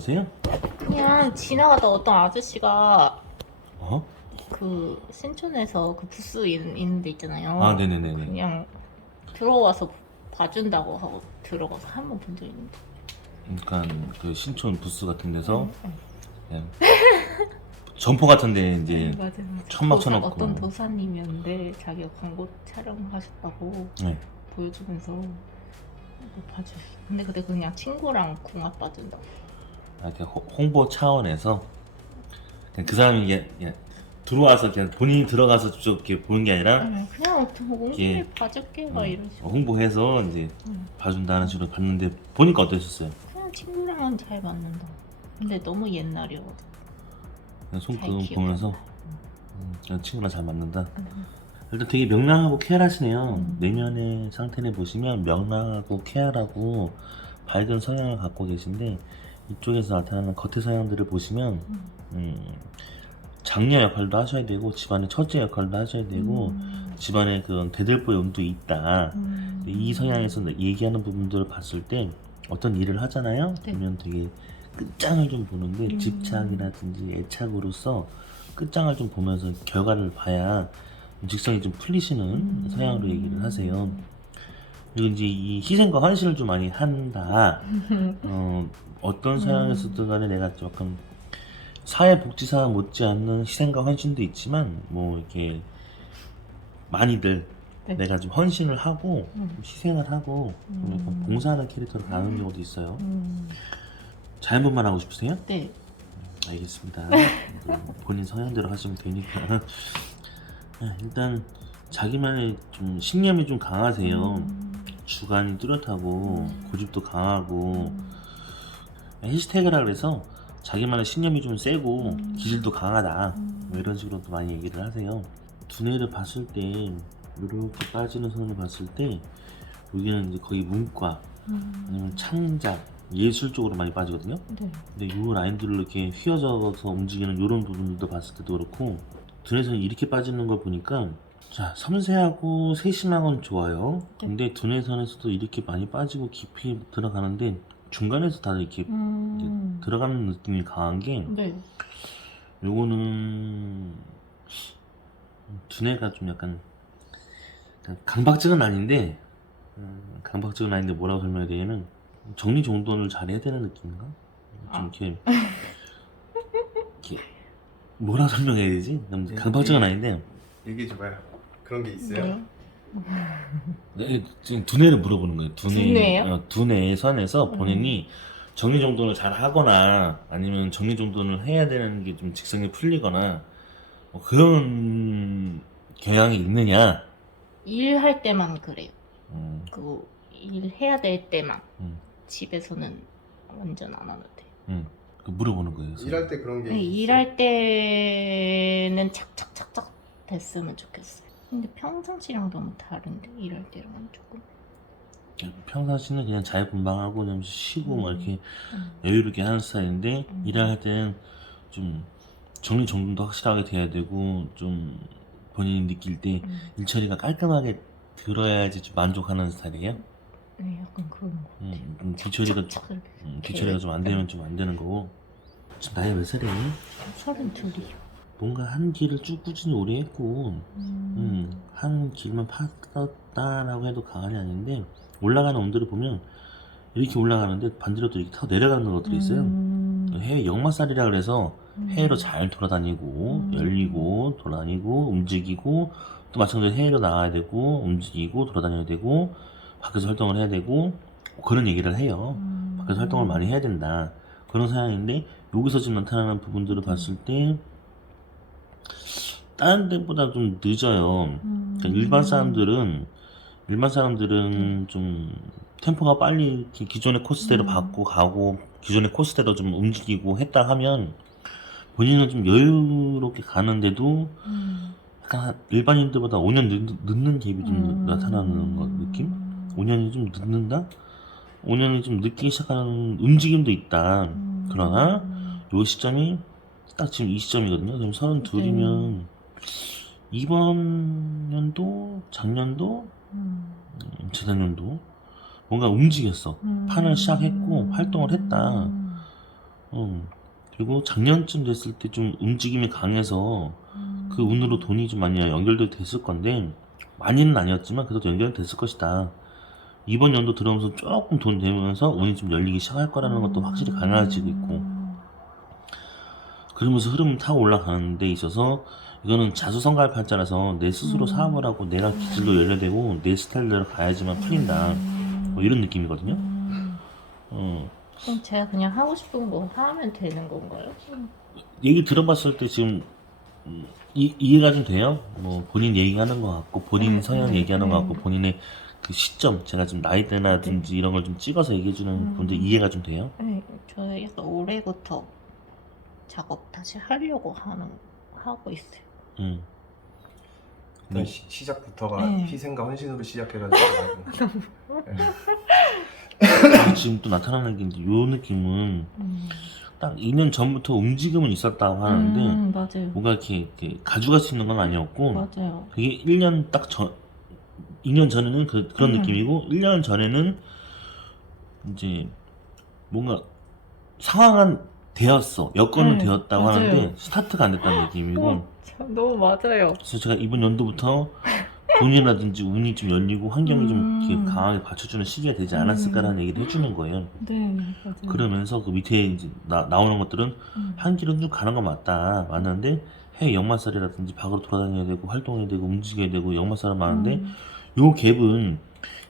거세요? 그냥 지나가다 어떤 아저씨가 어? 그 신촌에서 그 부스 있는 데 있잖아요. 아, 네네네네. 그냥 들어와서 봐준다고 하고 들어가서 한 번 본 적 있는데. 그러니까 그 신촌 부스 같은 데서 응. 그냥 점포 같은데 이제 맞아, 맞아. 천막 쳐놓고. 어떤 도사님이었는데 자기가 광고 촬영하셨다고 네. 보여주면서 뭐 봐줘. 근데 그때 그냥 친구랑 궁합 봐준다고. 아, 이렇게 홍보 차원에서 그냥 그 사람이 이게 들어와서 그냥 본인이 들어가서 쭉 이렇게 보는 게 아니라 그냥 이게, 옹기를 봐줄게 막 이런 식으로. 홍보해서 이제 응. 봐준다는 식으로 봤는데 보니까 어떠셨어요? 그냥 친구랑은 잘 맞는다. 근데 너무 옛날이어가지고. 그냥 잘 손금 기억이 보면서 그냥 친구랑 잘 맞는다. 응. 일단 되게 명랑하고 쾌활하시네요. 음. 내면의 상태를 보시면 명랑하고 쾌활하고 밝은 성향을 갖고 계신데 이쪽에서 나타나는 겉의 성향들을 보시면 장녀 역할도 하셔야 되고 집안의 첫째 역할도 하셔야 되고 집안에 그런 대들보의 운도 있다. 이 성향에서 얘기하는 부분들을 봤을 때 어떤 일을 하잖아요. 네. 그러면 되게 끝장을 좀 보는데 집착이라든지 애착으로서 끝장을 좀 보면서 결과를 봐야 직성이 좀 풀리시는 성향으로 얘기를 하세요. 그리고 이제 이 희생과 환신을 좀 많이 한다. 어떤 성향에서든 간에 내가 조금 사회복지사 못지않는 희생과 환신도 있지만 뭐 이렇게 많이들 네. 내가 좀 헌신을 하고 좀 희생을 하고 좀 약간 봉사하는 캐릭터로 가는 경우도 있어요. 자연분만 하고 싶으세요? 네. 알겠습니다. 본인 성향대로 하시면 되니까. 일단 자기만의 좀 신념이 좀 강하세요. 주관이 뚜렷하고 고집도 강하고 해시태그라 그래서 자기만의 신념이 좀 세고 기질도 강하다 뭐 이런 식으로도 많이 얘기를 하세요. 두뇌를 봤을 때 이렇게 빠지는 선을 봤을 때 여기는 이제 거의 문과 아니면 창작 예술 쪽으로 많이 빠지거든요. 네. 근데 이 라인들을 이렇게 휘어져서 움직이는 이런 부분들도 봤을 때도 그렇고 두뇌에서는 이렇게 빠지는 걸 보니까 자 섬세하고 세심한 건 좋아요. 네. 근데 두뇌선에서도 이렇게 많이 빠지고 깊이 들어가는데 중간에서 다들 이렇게 들어가는 느낌이 강한 게 네. 요거는 두뇌가 좀 약간 강박증은 아닌데 강박증은 아닌데 뭐라고 설명해야 되냐면 정리정돈을 잘해야 되는 느낌인가? 좀 이렇게 뭐라고 설명해야 되지? 강박증은 아닌데 얘기해줘봐요. 그런 게 있어요? 네, 지금 두뇌를 물어보는 거예요. 두뇌요? 두뇌 선에서 본인이 정리정돈을 잘 하거나 아니면 정리정돈을 해야 되는 게 좀 직성이 풀리거나 뭐 그런 경향이 있느냐? 일할 때만 그래요. 음, 그 일해야 될 때만. 음, 집에서는 완전 안 하는데. 그 물어보는 거예요. 그래서. 일할 때 그런 게 네, 있어요? 일할 때는 착착착착 됐으면 좋겠어요. 근데 평상시랑 너무 다른데 일할 때랑은 조금. 평상시는 그냥 자유분방하고 그냥 쉬고 막 이렇게 음. 여유롭게 하는 스타일인데 일할 때는 좀 정리정돈도 확실하게 돼야 되고 좀 본인이 느낄 때 일처리가 깔끔하게 들어야지 좀 만족하는 스타일이에요. 네, 약간 그런 거. 뒤처리가 착착 이렇게. 뒤처리가 좀 안 되면 좀 안 되는 거고. 지금 나이 몇 살이니? 32이요. 뭔가 한 길을 쭉 꾸준히 오래 했고 한 길만 팠다라고 해도 과언이 아닌데 올라가는 온도를 보면 이렇게 올라가는데 반대로 또 이렇게 타고 내려가는 것들이 있어요. 해외 역마살이라 그래서 해외로 잘 돌아다니고 열리고 돌아다니고 움직이고 또 마찬가지로 해외로 나가야 되고 움직이고 돌아다녀야 되고 밖에서 활동을 해야 되고 그런 얘기를 해요. 밖에서 활동을 많이 해야 된다 그런 사양인데 여기서 지금 나타나는 부분들을 봤을 때 다른 데보다 좀 늦어요. 그러니까 일반 사람들은 좀 템포가 빨리 기존의 코스대로 받고 가고 기존의 코스대로 좀 움직이고 했다 하면 본인은 좀 여유롭게 가는데도 약간 일반인들보다 5년 늦는 갭이 좀 나타나는 것 느낌? 5년이 좀 늦는다? 5년이 좀 늦기 시작하는 움직임도 있다. 그러나 요 시점이 딱 지금 이 시점이거든요. 그럼 32이면 이번 연도, 작년도, 재작년도 뭔가 움직였어. 판을 시작했고 활동을 했다. 그리고 작년쯤 됐을 때 좀 움직임이 강해서 그 운으로 돈이 좀 많이 연결도 됐을 건데 많이는 아니었지만 그래도 연결은 됐을 것이다. 이번 연도 들어오면서 조금 돈 되면서 운이 좀 열리기 시작할 거라는 것도 확실히 가능해지고 있고, 그러면서 흐름을 타고 올라가는 데 있어서 이거는 자수성가팔자라서 내 스스로 사업을 하고 내가 기질로 열려되고 내 스타일대로 가야지만 풀린다, 뭐 이런 느낌이거든요. 그럼 제가 그냥 하고 싶은 거 하면 되는 건가요? 얘기 들어봤을 때 지금 이해가 좀 돼요? 뭐 본인 얘기하는 것 같고 본인 성향 얘기하는 것 같고 본인의 그 시점, 제가 지금 나이대나든지 이런 걸 좀 찍어서 얘기해주는 분들 이해가 좀 돼요? 네, 저 약간 올해부터 작업 다시 하려고 하고 있어요. 일단 시작부터가 네. 희생과 헌신으로 시작해가지고 지금 또 나타나는 게 이제 요 느낌은 딱 2년 전부터 움직임은 있었다고 하는데 맞아요. 뭔가 이렇게 가져갈 수 있는 건 아니었고, 맞아요. 그게 1년 딱 2년 전에는 그런 느낌이고 1년 전에는 이제 뭔가 상황은 되었어, 여건은 네, 되었다고 맞아요. 하는데 스타트가 안 됐다는 느낌이고, 너무 맞아요. 그래서 제가 이번 연도부터 돈이라든지 운이 좀 열리고 환경이 좀 이렇게 강하게 받쳐주는 시기가 되지 않았을까라는 얘기를 해주는 거예요. 네, 맞아요. 그러면서 그 밑에 이제 나오는 것들은 한 길은 쭉 가는 건 맞는데 해외 역마살이라든지 밖으로 돌아다녀야 되고 활동해야 되고 움직여야 되고 역마살은 많은데 요 갭은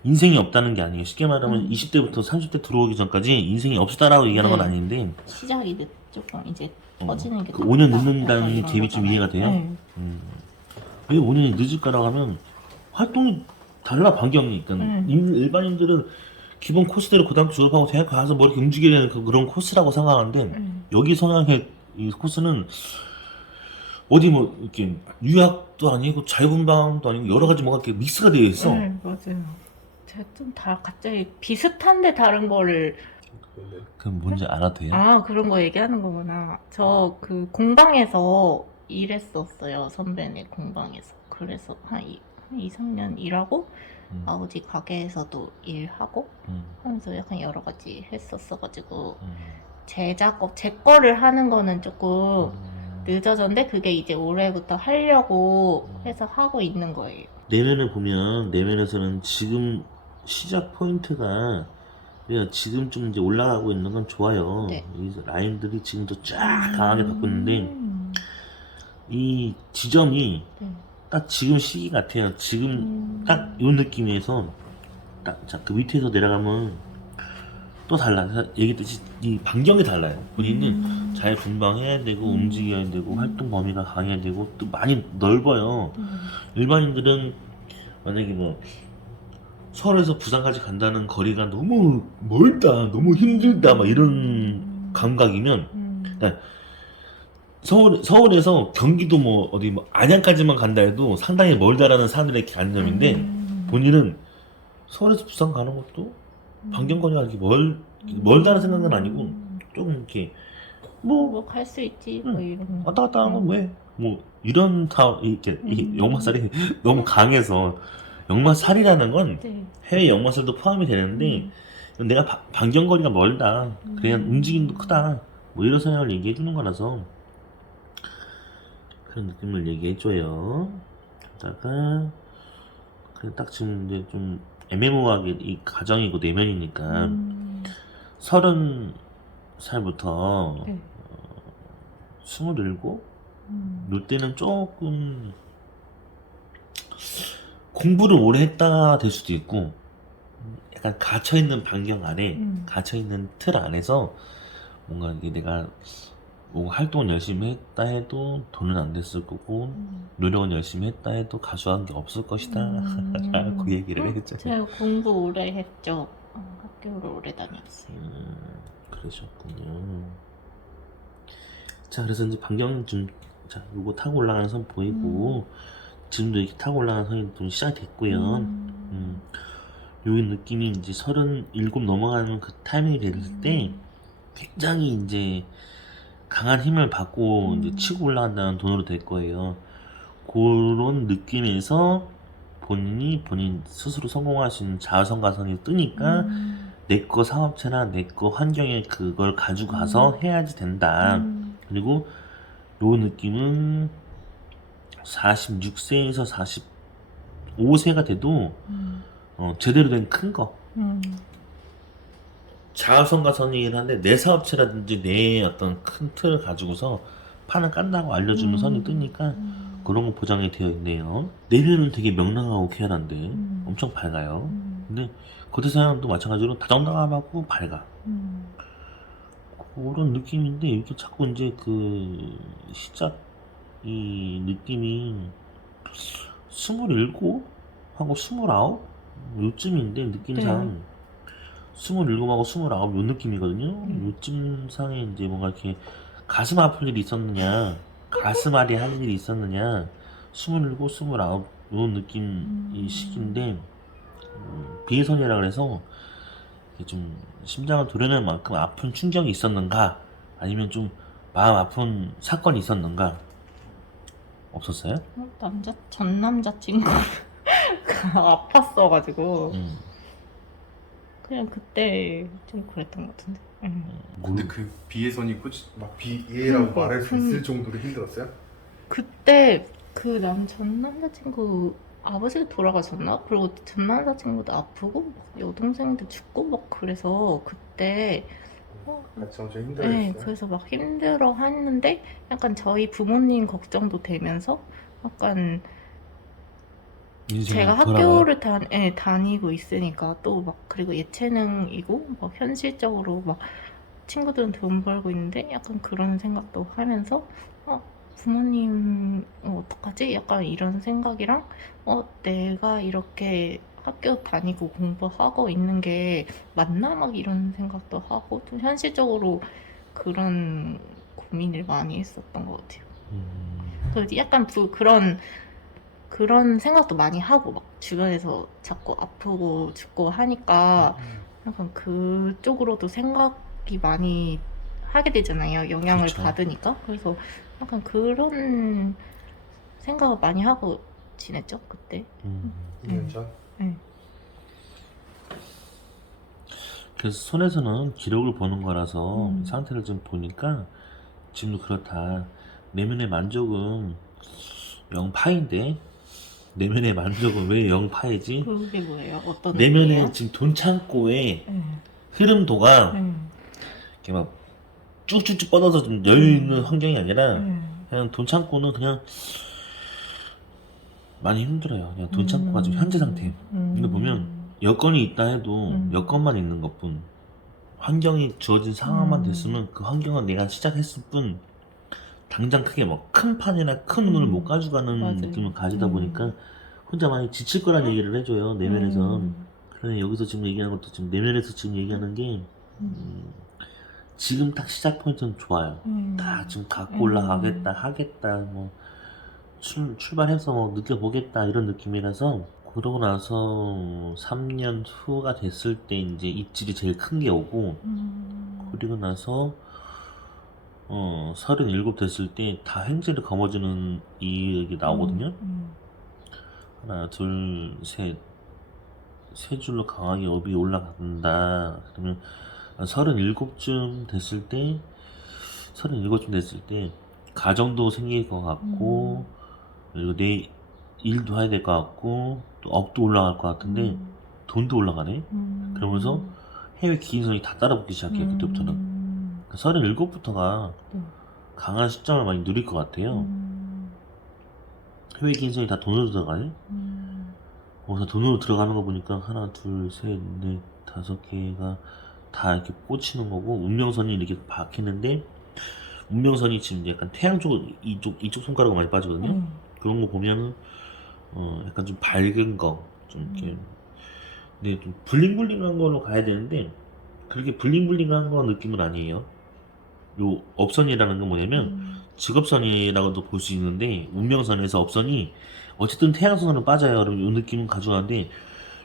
인생이 없다는 게 아니에요. 쉽게 말하면 20대부터 30대 들어오기 전까지 인생이 없다라고 얘기하는 건 네. 아닌데 시작이 조금 이제 퍼지는 게 그 5년 낫다, 늦는다는 약간 이런 갭이 좀 거잖아요. 이해가 돼요? 네. 왜 5년이 늦을까라고 하면 활동이 달라, 반경이. 그러니까 일반인들은 기본 코스대로 고등학교 졸업하고 대학 가서 뭐 이렇게 움직여야 되는 그런 코스라고 생각하는데 여기 성향의 이 코스는 어디 뭐 이렇게 유학도 아니고 자유분방도 아니고 여러 가지 뭐가 이렇게 믹스가 되어 있어. 네, 맞아요. 제가 좀 갑자기 비슷한데 다른 거를 그럼 뭔지 알아도 돼요? 그런 거 얘기하는 거구나. 저 그 공방에서 일했었어요. 선배네 공방에서. 그래서 한 2, 3년 일하고 아버지 가게에서도 일하고 하면서 약간 여러 가지 했었어가지고 제 작업, 제 거를 하는 거는 조금 늦어졌는데 그게 이제 올해부터 하려고 해서 하고 있는 거예요. 내면을 보면 내면에서는 지금 시작 포인트가 그러니까 지금 좀 이제 올라가고 있는 건 좋아요. 네. 이 라인들이 지금도 쫙 강하게 받고 있는데 이 지점이 네. 딱 지금 시기 같아요. 지금 딱 요 느낌에서 딱 그 밑에서 내려가면 또 달라. 얘기했듯이 이 반경이 달라요. 본인은 잘 분방해야 되고 움직여야 되고 활동 범위가 강해야 되고 또 많이 넓어요. 일반인들은 만약에 뭐 서울에서 부산까지 간다는 거리가 너무 멀다, 너무 힘들다, 막 이런 감각이면, 그러니까 서울에서 경기도 뭐 어디 뭐 안양까지만 간다 해도 상당히 멀다라는 사람들의 개념인데 본인은 서울에서 부산 가는 것도 반경거리가 이렇게 멀다는 생각은 아니고 조금 이렇게 뭐 갈 수 있지 뭐 이런 왔다 갔다 하는 건 왜? 뭐 이런 이렇게 이 역마살이 너무 강해서 역마살이라는 건 네. 해외 역마살도 포함이 되는데 내가 반경거리가 멀다, 그냥 움직임도 크다, 뭐 이런 생각을 얘기해 주는 거라서 그런 느낌을 얘기해 줘요. 그러다가 그냥 딱 지금 이제 좀 애매모호하게 이 가정이고 내면이니까 30살부터 네. 27? 이때는 조금 공부를 오래 했다 될 수도 있고 약간 갇혀있는 반경 안에 갇혀있는 틀 안에서 뭔가 이게 내가 뭐 활동을 열심히 했다 해도 돈은 안 됐을 거고 노력은 열심히 했다 해도 가수한 게 없을 것이다 라고 얘기를 했죠. 제가 공부 오래 했죠. 학교를 오래 다녔어요. 그러셨군요. 자, 그래서 이제 반경 좀, 자, 요거 타고 올라가는 선 보이고 지금도 이렇게 타고 올라가는 선이 좀 시작됐고요. 요 느낌이 이제 37 넘어가는 그 타이밍이 됐을 때 굉장히 이제 강한 힘을 받고 이제 치고 올라간다는 돈으로 될 거예요. 그런 느낌에서 본인 스스로 성공할 수 있는 자아성가성이 뜨니까 내 거 사업체나 내 거 환경에 그걸 가지고 가서 해야지 된다. 그리고 요 느낌은 46세에서 45세가 돼도 제대로 된 큰 거. 자아성과 선이긴 한데 내 사업체라든지 내 어떤 큰 틀을 가지고서 판을 깐다고 알려주는 선이 뜨니까 그런 거 보장이 되어 있네요. 내면은 되게 명랑하고 쾌활한데 엄청 밝아요. 근데 거대사양도 마찬가지로 다정다감하고 밝아. 그런 느낌인데 이렇게 자꾸 이제 그 시작 이 느낌이 27하고 29 요쯤인데 느낌상 27하고 29 요 느낌이거든요. 요쯤 상에 이제 뭔가 이렇게 가슴 아플 일이 있었느냐, 가슴 아리 할 일이 있었느냐, 27, 29 요 느낌 이 시기인데 비해선이라 그래서 이게 좀 심장을 도려낼 만큼 아픈 충격이 있었는가, 아니면 좀 마음 아픈 사건이 있었는가? 없었어요? 전 남자친구가 아팠어가지고 그냥 그때 좀 그랬던 것 같은데. 근데 그 비애선이 막 비애라고 말할 수 있을 정도로 힘들었어요? 그때 그 전 남자친구 아버지가 돌아가셨나? 그리고 전 남자친구도 아프고 막 여동생도 죽고 막 그래서 그때 같이 엄청 네, 힘들었어요. 그래서 막 힘들어 했는데 약간 저희 부모님 걱정도 되면서 약간 제가 학교를 다니고 있으니까 또 막 그리고 예체능이고 막 현실적으로 막 친구들은 돈 벌고 있는데 약간 그런 생각도 하면서 부모님 어떡하지? 약간 이런 생각이랑 내가 이렇게 학교 다니고 공부하고 있는 게 맞나? 막 이런 생각도 하고 좀 현실적으로 그런 고민을 많이 했었던 것 같아요. 그래서 약간 그런 생각도 많이 하고 막 주변에서 자꾸 아프고 죽고 하니까 약간 그쪽으로도 생각이 많이 하게 되잖아요. 영향을 그렇죠. 받으니까. 그래서 약간 그런 생각을 많이 하고 지냈죠, 그때. 2년 전? 네. 그래서 손에서는 기록을 보는 거라서 음. 상태를 좀 보니까 지금도 그렇다. 내면의 만족은 0파인데 내면의 만족은 왜 0파이지? 그게 뭐예요? 어떤 내면에 의미예요? 지금 돈 창고의 네. 흐름도가 이렇게 막 쭉쭉쭉 뻗어서 좀 여유있는 환경이 아니라 그냥 돈 창고는 그냥 많이 힘들어요. 그냥 돈 창고가 지금 현재 상태. 이거 보면 여건이 있다 해도 여건만 있는 것뿐, 환경이 주어진 상황만 됐으면 그 환경은 내가 시작했을 뿐 당장 크게 뭐 큰 판이나 큰 운을 못 가져가는 맞아요. 느낌을 가지다 보니까 혼자 많이 지칠 거란 얘기를 해줘요, 내면에서. 그런데 여기서 지금 얘기하는 것도 지금 내면에서 지금 얘기하는 게 지금 딱 시작 포인트는 좋아요. 다 지금 갖고 올라가겠다, 하겠다, 뭐 출발해서 뭐 느껴보겠다 이런 느낌이라서. 그러고 나서 3년 후가 됐을 때 이제 입질이 제일 큰 게 오고, 그리고 나서 37 됐을 때 다 횡재를 거머쥐는 이게 나오거든요. 하나, 둘, 셋, 세 줄로 강하게 업이 올라간다. 그러면 37쯤 됐을 때, 37쯤 됐을 때 가정도 생길 것 같고, 그리고 내 일도 해야 될 것 같고, 또 업도 올라갈 것 같은데 돈도 올라가네. 그러면서 해외 기인선이 다 따라붙기 시작해요. 그때부터는. 37부터가 강한 시점을 많이 누릴 것 같아요. 해외 기인선이 다 돈으로 들어가네. 그래서 돈으로 들어가는 거 보니까 하나, 둘, 셋, 넷, 5개가 다 이렇게 꽂히는 거고, 운명선이 이렇게 박히는데, 운명선이 지금 약간 태양 쪽 이쪽 손가락으로 많이 빠지거든요. 그런 거 보면은 약간 좀 밝은 거, 좀 이렇게 근데 좀 블링블링한 걸로 가야 되는데 그렇게 블링블링한 거 느낌은 아니에요. 요 업선이라는 건 뭐냐면 직업선이라고도 볼 수 있는데, 운명선에서 업선이 어쨌든 태양선으로 빠져요. 그럼 요 느낌은 가져가는데,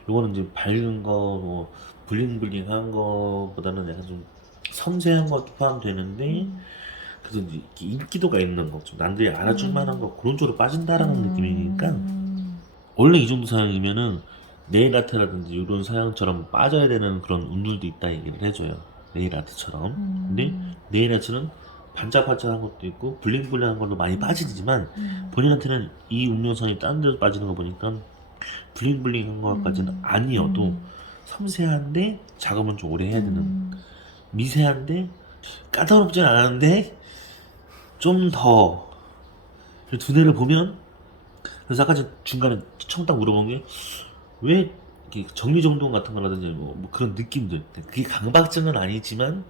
요거는 이제 밝은 거, 뭐 블링블링한 거보다는 약간 좀 섬세한 것도 포함되는데, 그래서 이제 이렇게 인기도가 있는 거, 좀 남들이 알아줄 만한 거, 그런 쪽으로 빠진다라는 느낌이니까. 원래 이 정도 사양이면은 네일 아트라든지 이런 서양처럼 빠져야 되는 그런 운들도 있다 얘기를 해줘요. 네일 아트처럼. 근데 네일 아트는 반짝반짝한 것도 있고 블링블링한 걸로 많이 빠지지만 본인한테는 이 운명선이 다른 데로 빠지는 거 보니까 블링블링한 것까지는 아니어도 섬세한데 작업은 좀 오래 해야 되는, 미세한데 까다롭진 않은데 좀 더 두뇌를 보면. 그래서 아까 중간에 처음 딱 물어본 게 왜 정리정돈 같은 거라든지 뭐 그런 느낌들, 그게 강박증은 아니지만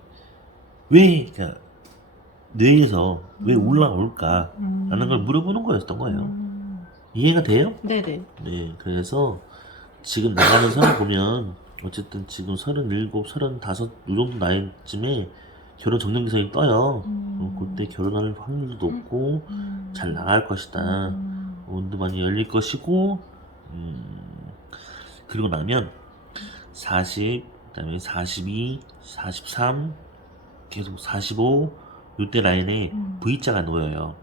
왜 그러니까 뇌에서 왜 올라올까 라는 걸 물어보는 거였던 거예요. 이해가 돼요? 네네. 네, 그래서 지금 나가는 사람 보면 어쨌든 지금 37, 35 이 정도 나이쯤에 결혼 정년기사에 떠요. 그때 결혼할 확률도 높고 잘 나갈 것이다. 운도 많이 열릴 것이고, 그리고 나면 40, 그다음에 42, 43, 계속 45 이때 라인에 V자가 놓여요.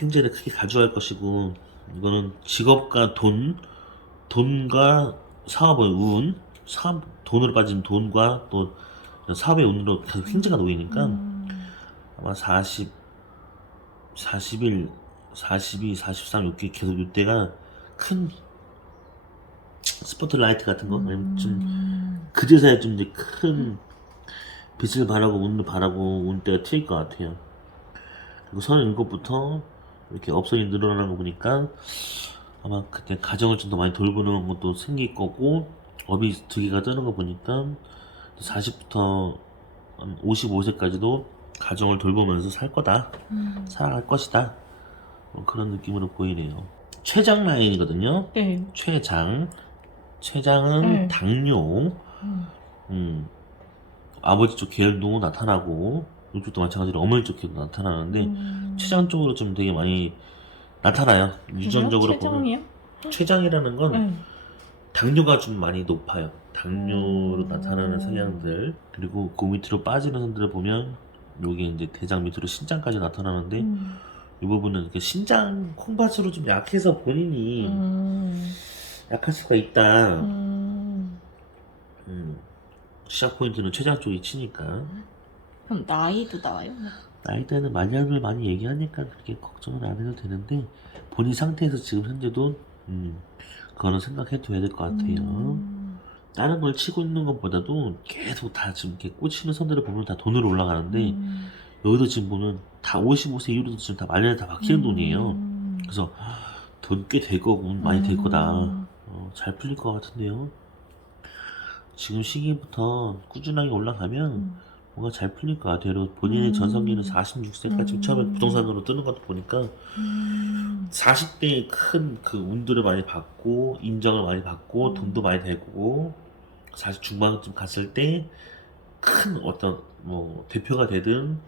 횡재를 크게 가져갈 것이고, 이거는 직업과 돈과 사업의 운, 돈으로 빠진 돈과 또 사업의 운으로 계속 횡재가 놓이니까 아마 40, 41, 42, 43 이렇게 계속 이때가 큰 스포트라이트 같은 거, 아니면 좀 그제서야 좀 이제 큰 빛을 발하고 운을 발하고 운 때가 튈 것 같아요. 그리고 37부터 이렇게 업성이 늘어나는 거 보니까 아마 그때 가정을 좀 더 많이 돌보는 것도 생길 거고, 업이 두 개가 뜨는 거 보니까 40부터 55세까지도 가정을 돌보면서 살 거다, 살아갈 것이다, 뭐 그런 느낌으로 보이네요. 췌장 라인이거든요. 네. 췌장은 네. 당뇨, 아버지 쪽 계열도 나타나고, 이쪽도 마찬가지로 어머니 쪽 계열도 나타나는데 췌장 쪽으로 좀 되게 많이 나타나요. 유전적으로 보면 최정이요? 췌장이라는 건 네. 당뇨가 좀 많이 높아요. 당뇨로 나타나는 성향들. 그리고 그 밑으로 빠지는 선들을 보면 여기 이제 대장 밑으로 신장까지 나타나는데 이 부분은 이렇게 신장 콩팥으로 좀 약해서 본인이 약할 수가 있다. 시작 포인트는 췌장 쪽이 치니까. 그럼 나이도 나와요? 나이대는 말년을 많이 얘기하니까 그렇게 걱정은 안 해도 되는데, 본인 상태에서 지금 현재도 그거는 생각해둬야 될 것 같아요. 다른 걸 치고 있는 것보다도 계속 다 지금 이렇게 꽂히는 선들을 보면 다 돈으로 올라가는데, 여기도 지금 보면 다 55세 이후로도 지금 다 말년에 다 박히는 돈이에요. 그래서 돈 꽤 될 거고 운 많이 될 거다. 잘 풀릴 것 같은데요. 지금 시기부터 꾸준하게 올라가면 뭔가 잘 풀릴 것 같아요. 그리고 본인의 전성기는 46세까지 처음에 부동산으로 뜨는 것도 보니까 40대에 큰 그 운들을 많이 받고 인정을 많이 받고 돈도 많이 되고, 40 중반쯤 갔을 때 큰 어떤 뭐 대표가 되든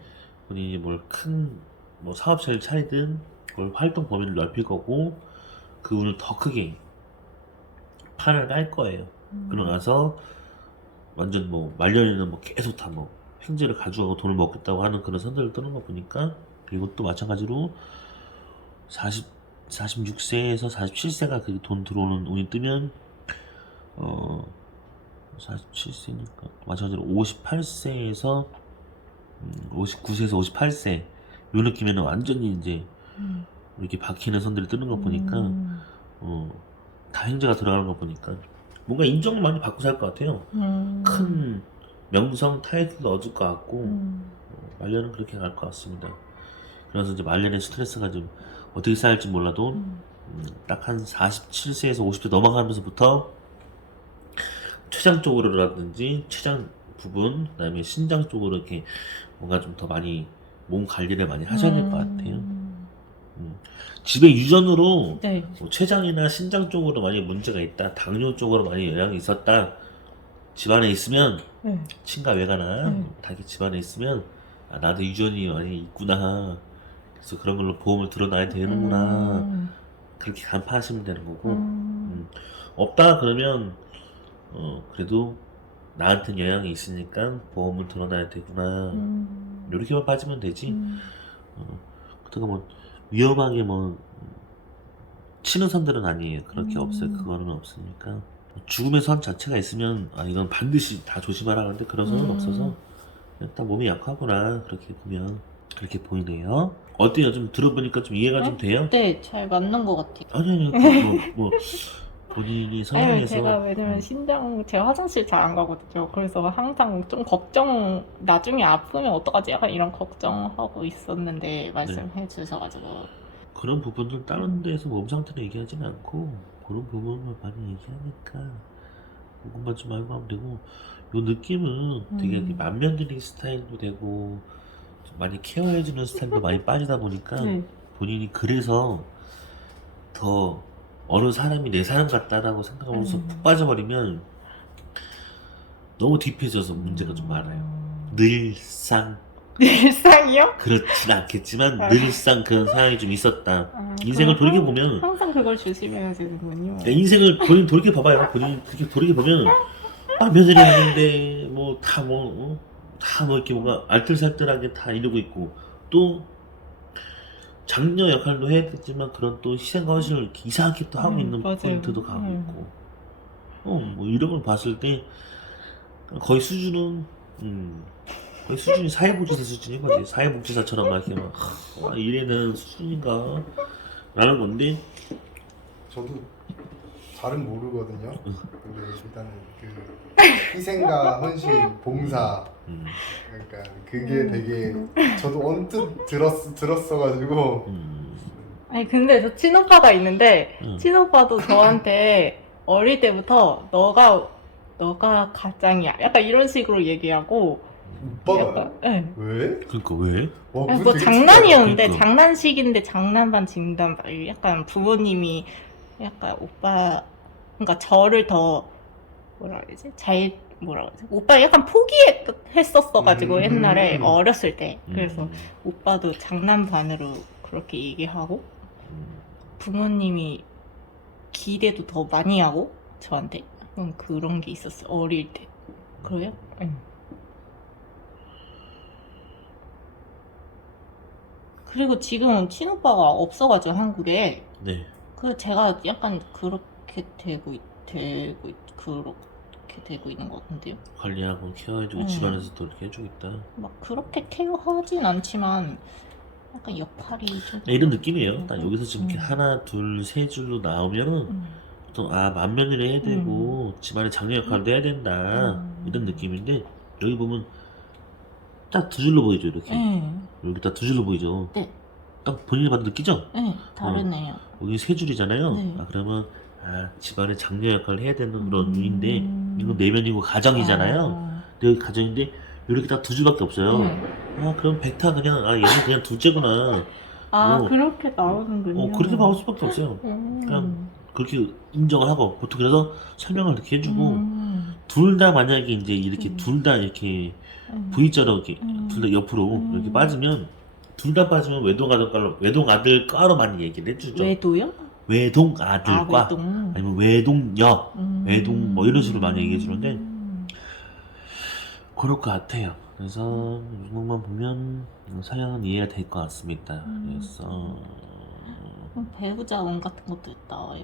본인이 뭘 큰 뭐 사업체를 차리든 그걸 활동 범위를 넓힐 거고, 그 운을 더 크게 판을 깔 거예요. 그러고 나서 완전 뭐 말년에는 뭐 계속 다 뭐 횡재를 가져가고 돈을 먹겠다고 하는 그런 선들을 뜨는 거 보니까, 그리고 또 마찬가지로 46세에서 47세가 그 돈 들어오는 운이 뜨면 47세니까 마찬가지로 58세에서 59세에서 58세 요 느낌에는 완전히 이제 이렇게 박히는 선들이 뜨는 거 보니까 다 행제가 들어가는 거 보니까 뭔가 인정을 많이 받고 살 것 같아요. 큰 명성 타이틀도 얻을 것 같고, 말년은 그렇게 갈 것 같습니다. 그래서 이제 말년에 스트레스가 좀 어떻게 쌓일지 몰라도 딱 한 47세에서 50세 넘어가면서부터 췌장 쪽으로라든지 췌장 부분, 그다음에 신장 쪽으로 이렇게 뭔가 좀 더 많이 몸 관리를 많이 하셔야 될 것 같아요. 집에 유전으로 네. 뭐 췌장이나 신장 쪽으로 많이 문제가 있다, 당뇨 쪽으로 많이 영향이 있었다, 집안에 있으면 네. 친가 외가나 닭이 집안에 있으면 나도 유전이 많이 있구나, 그래서 그런 걸로 보험을 들어놔야 되는구나, 그렇게 간파하시면 되는 거고, 없다 그러면 그래도 나한테는 영향이 있으니까 보험을 들어놔야 되구나, 이렇게만 빠지면 되지. 그렇다고 뭐 위험하게 뭐 치는 선들은 아니에요. 그렇게 없어요. 그거는 없으니까. 죽음의 선 자체가 있으면 아 이건 반드시 다 조심하라 하는데 그런 선은 없어서 그냥 딱 몸이 약하구나 그렇게 보면 그렇게 보이네요. 어때요? 좀 들어보니까 좀 이해가 좀 돼요? 네, 잘 맞는 것 같아요. 아니 뭐 본인이 아니, 설명해서 제가 왜냐면 제가 화장실 잘 안 가거든요. 그래서 항상 좀 걱정, 나중에 아프면 어떡하지? 약간 이런 걱정하고 있었는데 말씀해 주셔가지고. 그런 부분들 다른 데서 몸 상태를 얘기하지는 않고 그런 부분만 많이 얘기하니까 그것만 좀 알고 하면 되고 요 느낌은 되게 만면드리 스타일도 되고 좀 많이 케어해주는 스타일도 많이 빠지다 보니까 네. 본인이 그래서 더 어느 사람이 내 사람 같다라고 생각하면서 푹 빠져버리면 너무 딥해져서 문제가 좀 많아요. 늘상 일상이요? 그렇진 않겠지만 늘상 그런 상황이 좀 있었다. 인생을 그럼 돌이켜보면 항상 그걸 조심해야 되는군요. 인생을 본인 돌이켜봐봐요. 본인 그렇게 돌이켜보면 면전에 하는데 뭐 다 이렇게 뭔가 알뜰살뜰하게 다 이루고 있고 또 장녀 역할도 해야 되지만 그런 또 희생과 헌신을 이렇게 이상하게 또 하고 있는 맞아요. 포인트도 가고 있고 뭐 이런 걸 봤을 때 거의 수준은 거의 수준이 사회복지사 수준인 거지. 사회복지사처럼 막 이렇게 막 와, 이래는 수준인가 라는 건데 저도 잘은 모르거든요. 근데 일단은 그 희생과 헌신, 봉사 그러니까 그게 되게 저도 언뜻 들었어가지고 아니 근데 저 친오빠가 있는데 응. 친오빠도 저한테 어릴 때부터 너가 가장이야. 약간 이런 식으로 얘기하고 오빠가 약간, 네. 왜? 그러니까 왜? 와, 아니, 그거 뭐 되게 장난이었는데 그러니까. 장난식인데 장난반 진단반 약간 부모님이 약간 오빠 그러니까 저를 더 뭐라 그러지? 뭐라 그러지? 오빠 약간 포기했었어가지고 옛날에 어렸을 때 그래서 오빠도 장난반으로 그렇게 얘기하고 부모님이 기대도 더 많이 하고 저한테 그런 게 있었어 어릴 때. 그래요? 응. 그리고 지금 친오빠가 없어가지고 한국에 네. 그 제가 약간 그렇게 되고 있는 것 같은데요. 관리하고 케어해주고 집안에서도 이렇게 해주고 있다. 막 그렇게 케어하진 않지만 약간 역할이 좀 이런 느낌이에요. 딱 여기서 지금 이렇게 하나, 둘, 세 줄로 나오면은 또 만면을 해야 되고 집안의 장녀 역할도 해야 된다 이런 느낌인데 여기 보면 딱 두 줄로 보이죠 이렇게. 여기 딱 두 줄로 보이죠. 네. 딱 본인이 봐도 느끼죠? 네, 다르네요. 여기 세 줄이잖아요. 네. 그러면 집안의 장녀 역할을 해야 되는 그런 눈인데 이건 내면이고 가정이잖아요. 근데 여기 가정인데 이렇게 딱 두 줄밖에 없어요. 그럼 백타 그냥 얘는 그냥 둘째구나. 그렇게 나오는군요. 그렇게 봐올 수밖에 없어요. 그냥 그렇게 인정을 하고 보통 그래서 설명을 이렇게 해주고 둘 다 만약에 이제 이렇게 둘 다 이렇게 V자로 이렇게 둘 다 옆으로 이렇게 빠지면 둘 다 빠지면 외동 아들과로 많이 얘기를 해주죠. 외도요? 외동 아들과 외동. 아니면 외동녀, 외동 뭐 이런 식으로 많이 얘기해 주는데 그럴 것 같아요. 그래서 이 정도만 보면 사양은 이해가 될 것 같습니다. 그래서 배우자 운 같은 것도 나와요.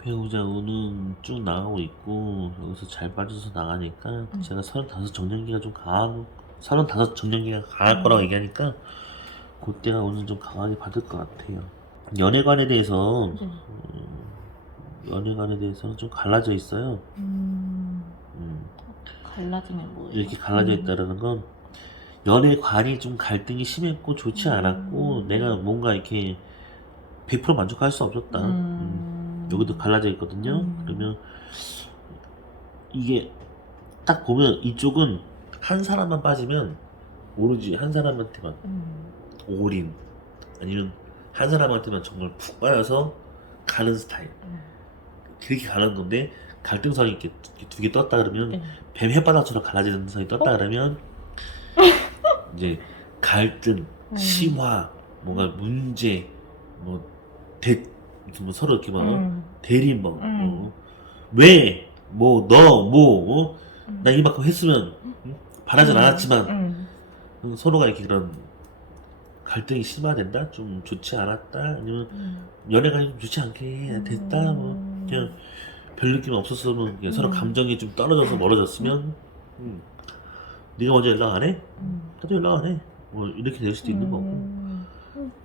배우자 운은 쭉 나가고 있고 여기서 잘 빠져서 나가니까 제가 35 정년기가 좀 강하고 35 정년기가 강할 거라고 얘기하니까 그때가 운은 좀 강하게 받을 것 같아요. 연애관에 대해서 연애관에 대해서는 좀 갈라져 있어요. 갈라지면 뭐예요? 이렇게 갈라져 있다는 건 연애관이 좀 갈등이 심했고 좋지 않았고 내가 뭔가 이렇게 100% 만족할 수 없었다. 여기도 갈라져 있거든요. 그러면 이게 딱 보면 이쪽은 한 사람만 빠지면 오로지 한 사람한테만 올인 아니면 한 사람한테만 정말 푹 빠져서 가는 스타일. 그렇게 가는 건데 갈등성이 이렇게 두 개 떴다 그러면 뱀 혓바닥처럼 갈라지는 성이 떴다 그러면 이제 갈등, 심화, 뭔가 문제, 뭐 서로 이렇게 막 대리 왜, 나 이만큼 했으면 바라진 않았지만 서로가 이렇게 그런 갈등이 심화된다? 좀 좋지 않았다? 아니면 연애가 좀 좋지 않게 됐다? 뭐 그냥 별 느낌 없었으면 그냥 서로 감정이 좀 떨어져서 멀어졌으면 네가 먼저 연락 안 해? 나도 연락 안 해. 뭐 이렇게 될 수도 있는 거고.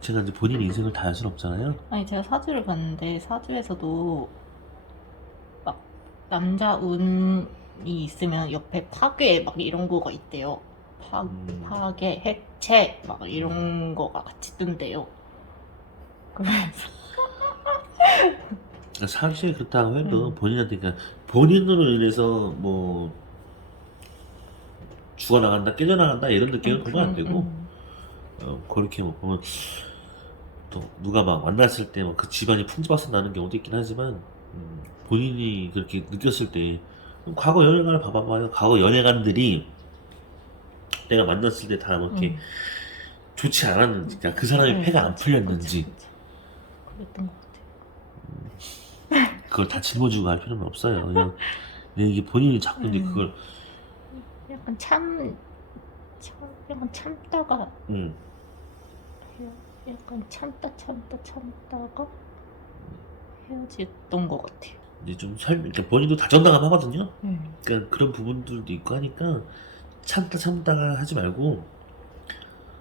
제가 이제 본인 인생을 다 할 수는 없잖아요. 아니 제가 사주를 봤는데 사주에서도 막 남자 운이 있으면 옆에 파괴 막 이런 거가 있대요. 파괴, 해체 막 이런 거가 같이 뜬대요. 그래서 사실 그렇다고 해도 본인한테 그러니까 본인으로 인해서 뭐 죽어나간다, 깨져나간다 이런 느낌은 그러면 안 되고 그렇게 뭐 보면 또 누가 막 만났을 때 그 집안이 풍지박산 나는 경우도 있긴 하지만 본인이 그렇게 느꼈을 때 과거 연애관을 봐봐요. 과거 연애관들이 내가 만났을 때 다 뭐 이렇게 좋지 않았는지, 그러니까 그 사람의 패가 안 풀렸는지 그랬던 것 같아요. 그걸 다 짊어지고 갈 필요는 없어요. 그냥 이게 본인이 자꾸 이제 그걸 약간 약간 참다가 약간 참다가 헤어졌던 것 같아요. 이제 좀 그러니까 본인도 다정다감 하거든요. 그러니까 그런 부분들도 있고 하니까 참다가 하지 말고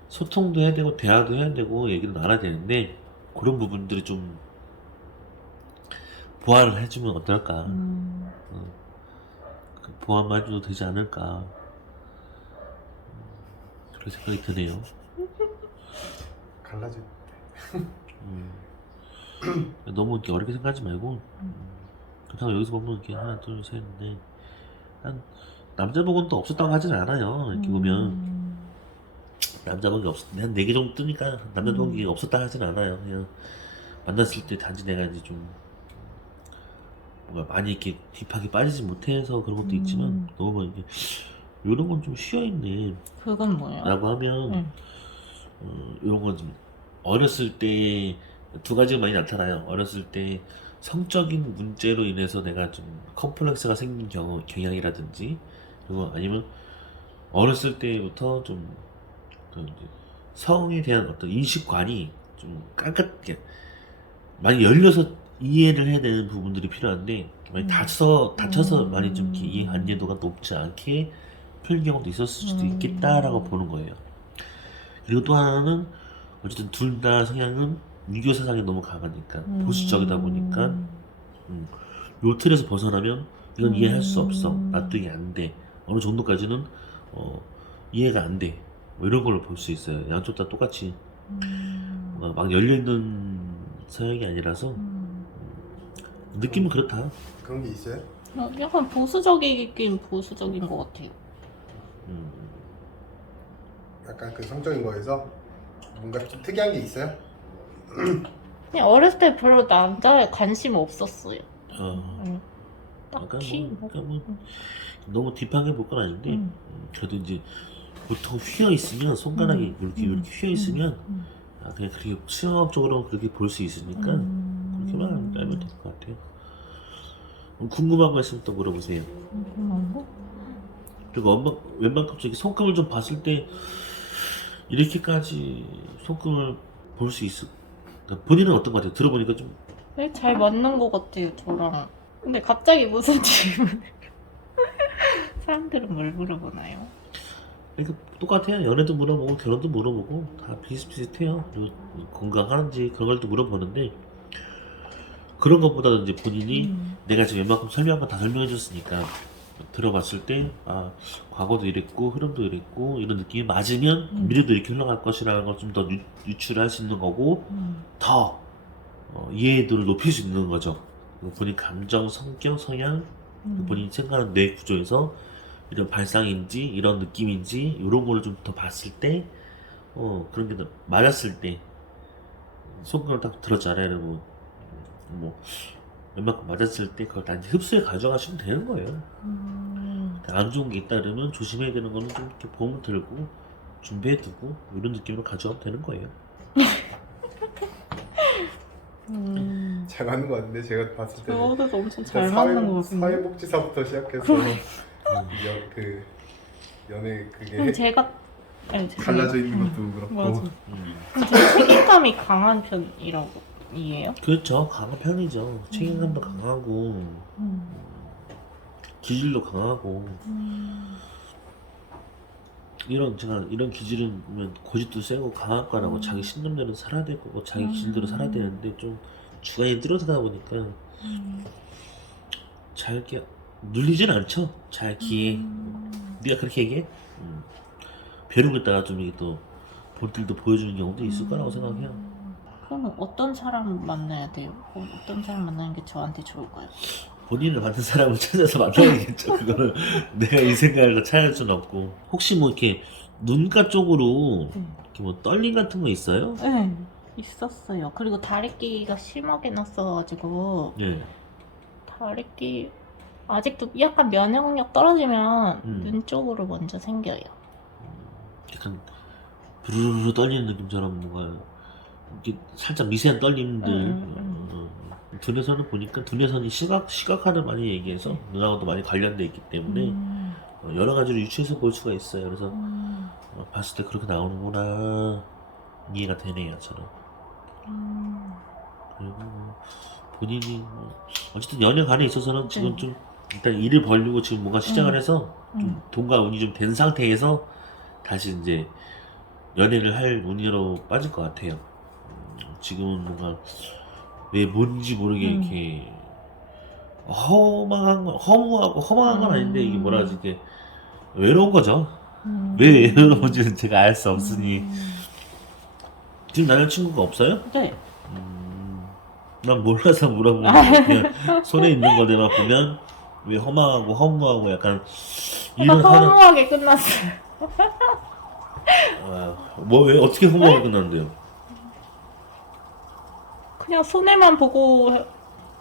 소통도 해야 되고 대화도 해야 되고 얘기도 나눠야 되는데 그런 부분들이 좀 보완을 해주면 어떨까. 그 보완만 해줘도 되지 않을까. 그런 생각이 드네요. 갈라질 너무 이렇게 어렵게 생각하지 말고 그렇다고 여기서 보면 이렇게 하나 둘 셋 넷 한 남자복은 또 없었다고 하진 않아요. 이렇게 보면 남자복이 한 4개 정도 뜨니까 남자복이 없었다 하진 않아요. 그냥 만났을 때 단지 내가 이제 좀 뭔가 많이 이렇게 딥하게 빠지지 못해서 그런 것도 있지만 너무 이게 이런 건 좀 쉬어있네 그건 뭐예요? 라고 하면 이런 건 좀 어렸을 때 두 가지가 많이 나타나요. 어렸을 때 성적인 문제로 인해서 내가 좀 컴플렉스가 생긴 경향이라든지 그리고 아니면 어렸을 때부터 좀 이제 성에 대한 어떤 인식관이 좀 깎게 많이 열려서 이해를 해야 되는 부분들이 필요한데 많이 다쳐서 많이 좀 이렇게 이해 안되도가 높지 않게 풀린 경우도 있었을 수도 있겠다라고 보는 거예요. 그리고 또 하나는 어쨌든 둘 다 성향은 유교 사상이 너무 강하니까 보수적이다 보니까 요 틀에서 벗어나면 이건 이해할 수 없어, 납득이 안 돼, 어느 정도까지는 이해가 안 돼, 뭐 이런 걸로 볼 수 있어요. 양쪽 다 똑같이 막 열려있는 성향이 아니라서 느낌은 그렇다. 그런 게 있어요? 약간 보수적이긴 보수적인 것 같아요. 약간 그 성적인 거에서 뭔가 좀 특이한 게 있어요? 그냥 어렸을 때 별로 남자에 관심 없었어요. 딱히 그러니까 뭐 너무 딥하게 볼 건 아닌데 그래도 이제 보통 휘어 있으면 손가락이 이렇게 휘어 있으면 그냥 그렇게 수영학적으로 그렇게 볼 수 있으니까 그렇게만 알면 될 것 같아요. 궁금한 거 있으면 또 물어보세요. 궁금한 거? 그리고 웬만큼 저기 손금을 좀 봤을 때 이렇게까지 손금을 볼 수 있어. 그러니까 본인은 어떤 것 같아요? 들어보니까 좀 네, 잘 맞는 것 같아요, 저랑. 근데 갑자기 무슨 질문을? 사람들은 뭘 물어보나요? 그러니까 똑같아요. 연애도 물어보고 결혼도 물어보고 다 비슷비슷해요. 그리고 건강하는지 그런 걸 또 물어보는데 그런 것보다는 이제 본인이 내가 지금 웬만큼 설명한 다 설명해 줬으니까 들어봤을 때 과거도 이랬고 흐름도 이랬고 이런 느낌이 맞으면 미래도 이렇게 흘러갈 것이라는 걸 좀 더 유출할 수 있는 거고 더 이해도를 높일 수 있는 거죠. 본인 감정, 성격, 성향, 본인이 생각하는 뇌 구조에서 이런 발상인지 이런 느낌인지 이런 거를 좀 더 봤을 때 그런 게 맞았을 때 손금을 딱 들었잖아요. 뭐 웬만큼 맞았을 때 그걸 다 흡수해 가져가시면 되는 거예요. 안 좋은 게 있다 그러면 조심해야 되는 거는 좀 이렇게 보험 들고 준비해두고 이런 느낌으로 가져가면 되는 거예요. 잘 맞는 거 같은데 제가 봤을 때 저도 엄청 잘 맞는 것 같은데. 사회복지사부터 시작해서 그 연애 그게 그럼 제가 아니, 갈라져 있는 것도 그렇고 맞아. 책임감이 강한 편이에요? 그렇죠. 강한 편이죠. 책임감도 강하고 기질도 강하고 제가 이런 기질은 고집도 세고 강할 거라고 자기 신념대로 살아야 될 거고 자기 기질대로 살아야 되는데 좀 주관이 뚜렷하다 보니까 잘 이렇게 눌리진 않죠. 잘 기에 네가 그렇게 얘기해? 벼르고 있다가 좀 이게 또 본질도 보여주는 경우도 있을 거라고 생각해요. 그러면 어떤 사람 만나야 돼요? 어떤 사람 만나는 게 저한테 좋을까요? 본인을 맞는 사람을 찾아서 만나야겠죠. 그거는 내가 이 생각을 다 찾을 수는 없고. 혹시 뭐 이렇게 눈가 쪽으로 이렇게 뭐 떨림 같은 거 있어요? 네, 있었어요. 그리고 다리끼가 심하게 났어가지고 예. 다리끼 아직도 약간 면역력 떨어지면 음. 눈 쪽으로 먼저 생겨요. 약간 부르르 떨리는 느낌처럼 뭔가 이렇게 살짝 미세한 떨림들. 두뇌선을 보니까 두뇌선이 시각화를 많이 얘기해서 눈하고도 많이 관련돼 있기 때문에 여러 가지로 유추해서 볼 수가 있어요. 그래서 봤을 때 그렇게 나오는구나 이해가 되네요, 저는. 그리고 본인이 어쨌든 연애관에 있어서는 지금 네. 좀 일단 일을 벌리고 지금 뭔가 시작을 해서 좀 돈과 운이 좀 된 상태에서 다시 이제 연애를 할 운으로 빠질 것 같아요. 지금은 뭔가 왜 뭔지 모르게 이렇게 허무한 건 아닌데 이게 뭐라 하지, 이게 외로운 거죠. 왜 외로운 건지는 제가 알 수 없으니. 지금 남자친구가 없어요? 네. 난 몰라서 물어보는데 그냥 손에 있는 거대만 보면 왜 허무하고 약간 이런 하는 허무하게 끝났어요. 뭐 왜 어떻게 허무하게 끝났는데요? 그냥 손해만 보고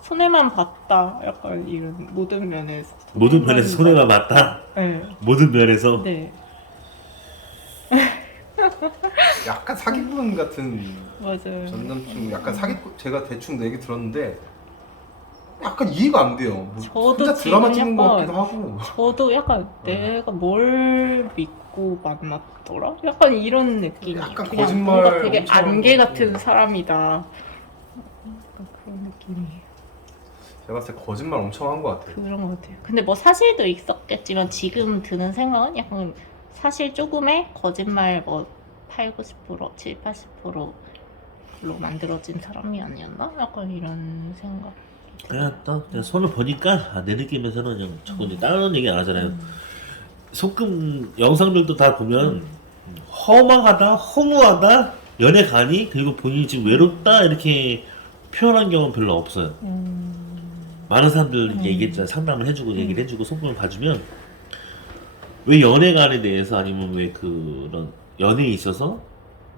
손해만 봤다. 약간 이런 모든 면에서. 모든 면에서 손해가 맞다. 네. 모든 면에서. 네. 약간 사기꾼 같은 맞아요. 전 남친 약간 사기꾼. 제가 대충 얘기 들었는데 약간 이해가 안 돼요. 뭐 저도 혼자 드라마 지금 찍는 것 약간 같기도 하고. 저도 약간 내가 뭘 믿고 만났더라? 약간 이런 느낌이에요. 약간 그냥 거짓말 뭔가 되게 엄청 안개 하고. 같은 사람이다. 약간 그런 느낌이에요. 제가 봤을 때 거짓말 엄청 한 것 같아요. 그런 것 같아요. 근데 뭐 사실도 있었겠지만 지금 드는 생각은 약간 사실 조금의 거짓말 뭐 8, 90%, 7, 80%로 만들어진 사람이 아니었나? 약간 이런 생각. 그냥 손을 보니까 내 느낌에서는 그냥 자꾸 이제 다른 얘기 안 하잖아요. 소금 영상들도 다 보면 허망하다, 허무하다, 연애가니 그리고 본인이 지금 외롭다 이렇게 표현한 경우는 별로 없어요. 많은 사람들 얘기했잖아. 상담을 해주고 얘기를 해주고 소금을 봐주면 왜 연애관에 대해서 아니면 왜 그런 연애에 있어서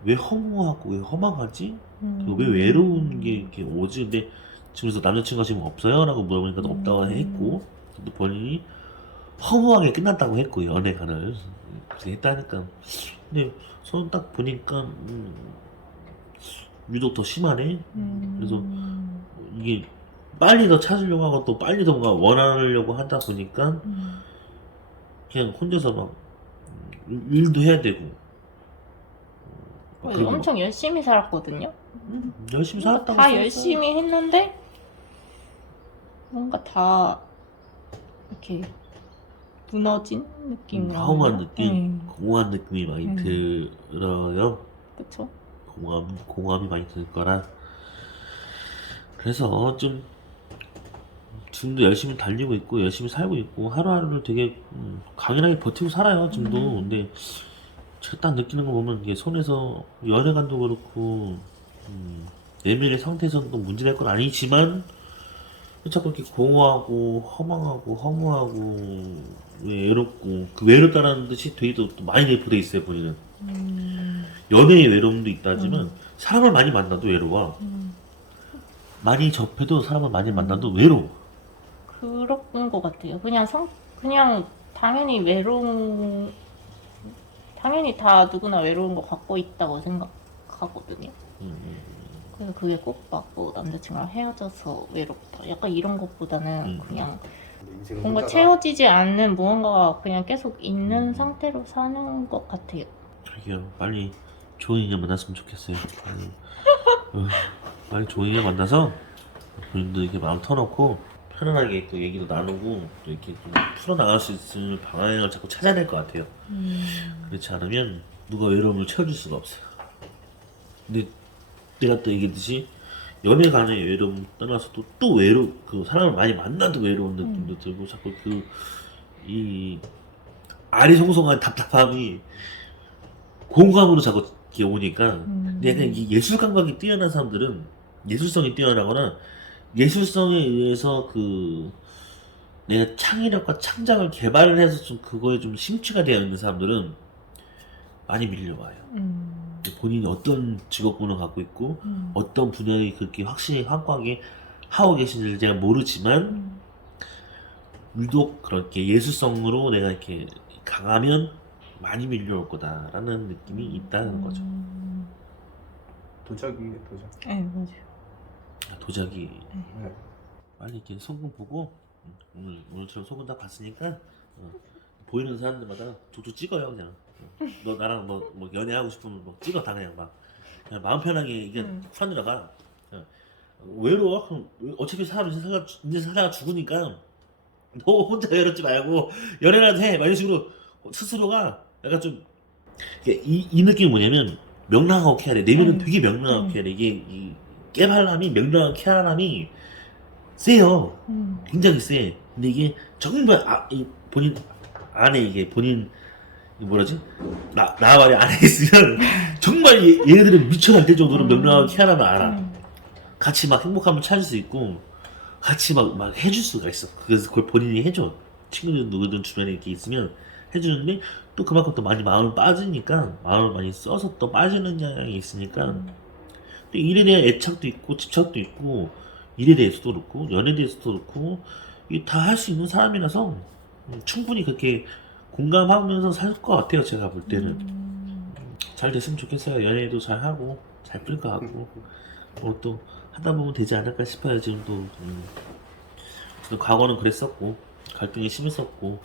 왜 허무하고 왜 허망하지? 그리고 왜 외로운 게 이렇게 오지? 근데 지금서 남자친구가 지금 없어요? 라고 물어보니까 없다고 했고 또 본인이 허무하게 끝났다고 했고 연애관을 그렇게 했다니까. 근데 손 딱 보니까 유독 더 심하네. 그래서 이게 빨리 더 찾으려고 하고 또 빨리 더 뭔가 원하려고 하다 보니까 그냥 혼자서 막 일도 해야 되고 그리고 막 엄청 열심히 살았거든요. 열심히 뭔가 살았다고 다 써서 열심히 했는데 뭔가 다 이렇게 무너진 느낌이라 허무한 느낌, 네. 공허한 느낌이 많이 들어요. 그쵸? 공허함이 많이 들 거라. 그래서 좀 지금도 열심히 달리고 있고 열심히 살고 있고 하루하루를 되게 강인하게 버티고 살아요 지금도. 근데 제가 딱 느끼는 거 보면 이게 손에서 연애관도 그렇고 내면의 상태에서는 또 문제될 건 아니지만 자꾸 이렇게 공허하고 허망하고 허무하고 외롭고 그 외롭다라는 뜻이 되게 또 많이 내포돼 있어요 본인은. 연애의 외로움도 있다지만 사람을 많이 만나도 외로워. 많이 접해도 사람을 많이 만나도 외로워. 그런 것 같아요. 그냥 당연히 당연히 다 누구나 외로운 거 갖고 있다고 생각하거든요. 그래서 그게 꼭 막 뭐 남자친구랑 헤어져서 외롭다. 약간 이런 것보다는 그냥 인생은 뭔가 혼자다. 채워지지 않는 무언가가 그냥 계속 있는 상태로 사는 것 같아요. 그러게요. 빨리 좋은 인연 만났으면 좋겠어요. 빨리 좋은 인연 만나서 본인도 이렇게 마음 터놓고 편안하게 또 얘기도 나누고 또 이렇게 좀 풀어나갈 수 있을 방향을 자꾸 찾아야 될 것 같아요. 그렇지 않으면 누가 외로움을 채워줄 수가 없어요. 근데 내가 또 얘기했듯이 연애 간의 외로움 떠나서 또 그 사람을 많이 만나도 외로운 느낌도 들고 자꾸 이 아리송송한 답답함이 공감으로 자꾸 이렇게 오니까 약간 이 예술 감각이 뛰어난 사람들은 예술성이 뛰어나거나 예술성에 의해서 내가 창의력과 창작을 개발을 해서 좀 그거에 좀 심취가 되어 있는 사람들은 많이 밀려와요. 본인이 어떤 직업군을 갖고 있고 어떤 분야에 그렇게 확실히 확고하게 하고 계신지를 제가 모르지만 유독 그렇게 예술성으로 내가 이렇게 강하면 많이 밀려올 거다라는 느낌이 있다는 거죠. 도자기예요, 도자기. 네, 맞아요. 도자기 네. 빨리 이렇게 소금 보고 오늘처럼 소금 다 봤으니까 보이는 사람들마다 툭툭 찍어요 그냥. 너 나랑 뭐 연애하고 싶으면 뭐 찍어 다 그냥 마음 편하게 이게 풀어들어가. 외로워? 그럼 어차피 사람 인생 살다가 죽으니까 너 혼자 외롭지 말고 연애라도 해. 막 이런 식으로 스스로가 약간 좀 이 느낌이 뭐냐면 명랑하게 해야 돼. 내면은 되게 명랑하게 해야 돼. 이게 이 깨발람이 명랑하게 하람이 세요. 굉장히 세. 근데 이게 정말 이 본인 안에 이게 본인 뭐라지? 나 말이 안에 있으면 정말 얘네들은 미쳐 날될 정도로 명랑하게 하라면 알아. 같이 막 행복함을 찾을 수 있고 같이 막 해줄 수가 있어. 그래서 그걸 본인이 해줘. 친구들 누구든 주변에 이렇게 있으면 해주는데 또 그만큼 또 많이 마음을 빠지니까 마음을 많이 써서 또 빠지는 경향이 있으니까 또 일에 대한 애착도 있고 집착도 있고 일에 대해서도 그렇고 연애에 대해서도 그렇고 이게 다 할 수 있는 사람이라서 충분히 그렇게 공감하면서 살 것 같아요. 제가 볼 때는 잘 됐으면 좋겠어요. 연애도 잘 하고 잘 끌 것 같고 뭐 또 하다 보면 되지 않을까 싶어요. 지금 저도 과거는 그랬었고 갈등이 심했었고